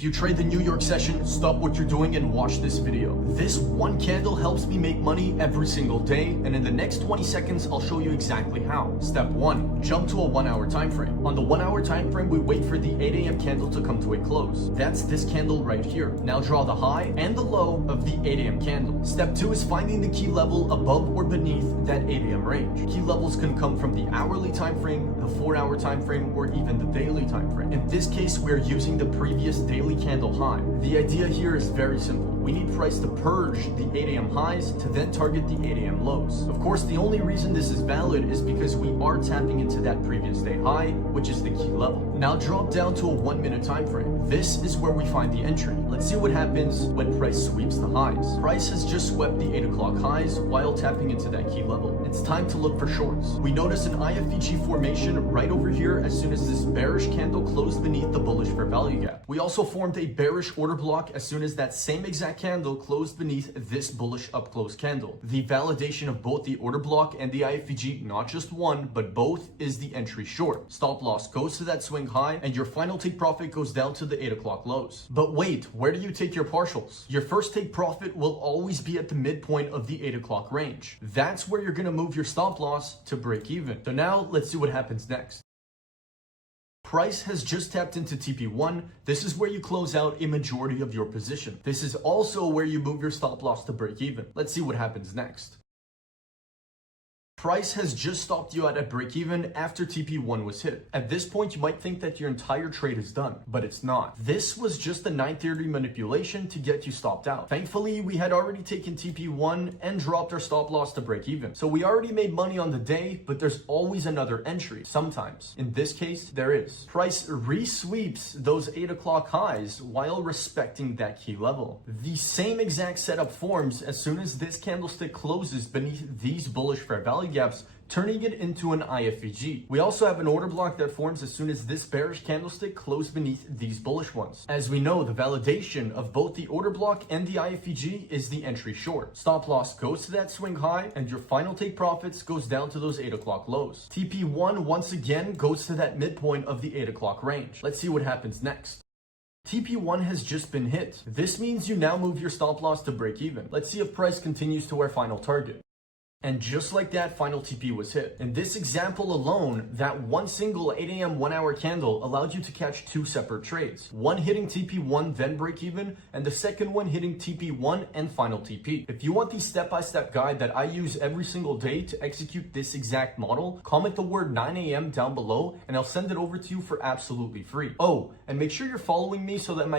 If you trade the New York session, stop what you're doing and watch this video. This one candle helps me make money every single day, and in the next 20 seconds, I'll show you exactly how. Step 1, jump to a 1 hour time frame. On the 1 hour time frame, we wait for the 8 a.m. candle to come to a close. That's this candle right here. Now draw the high and the low of the 8 a.m. candle. Step 2 is finding the key level above or beneath that 8 a.m. range. Key levels can come from the hourly time frame, the 4 hour time frame, or even the daily time frame. In this case, we're using the previous daily candle high. The idea here is very simple. We need price to purge the 8 a.m. highs to then target the 8 a.m. lows. Of course, the only reason this is valid is because we are tapping into that previous day high, which is the key level. Now drop down to a 1 minute time frame. This is where we find the entry. Let's see what happens when price sweeps the highs. Price has just swept the 8 o'clock highs while tapping into that key level. It's time to look for shorts. We notice an IFVG formation right over here as soon as this bearish candle closed beneath the bullish fair value gap. We also formed a bearish order block as soon as that same exact candle closed beneath this bullish up close candle. The validation of both the order block and the IFVG, not just one, but both, is the entry short. Stop loss goes to that swing high and your final take profit goes down to the 8 o'clock lows. But wait, where do you take your partials? Your first take profit will always be at the midpoint of the 8 o'clock range. That's where you're gonna move your stop loss to break even. So now let's see what happens next. Price has just tapped into TP1. This is where you close out a majority of your position. This is also where you move your stop loss to break even. Let's see what happens next. Price has just stopped you out at break even after TP1 was hit. At this point, you might think that your entire trade is done, but it's not. This was just a 9:30 manipulation to get you stopped out. Thankfully, we had already taken TP1 and dropped our stop loss to break even. So we already made money on the day, but there's always another entry, sometimes. In this case, there is. Price re-sweeps those 8 o'clock highs while respecting that key level. The same exact setup forms as soon as this candlestick closes beneath these bullish fair value gaps, turning it into an IFVG. We also have an order block that forms as soon as this bearish candlestick closed beneath these bullish ones. As we know, the validation of both the order block and the IFVG is the entry short. Stop loss goes to that swing high and your final take profits goes down to those 8 o'clock lows. TP1 once again goes to that midpoint of the 8 o'clock range. Let's see what happens next. TP1 has just been hit. This means you now move your stop loss to break even. Let's see if price continues to our final target. And just like that, final TP was hit. In this example alone, that one single 8 a.m. 1 hour candle allowed you to catch two separate trades. One hitting TP1 then break even, and the second one hitting TP1 and final TP. If you want the step-by-step guide that I use every single day to execute this exact model, comment the word 9 a.m. down below and I'll send it over to you for absolutely free. Oh, and make sure you're following me so that my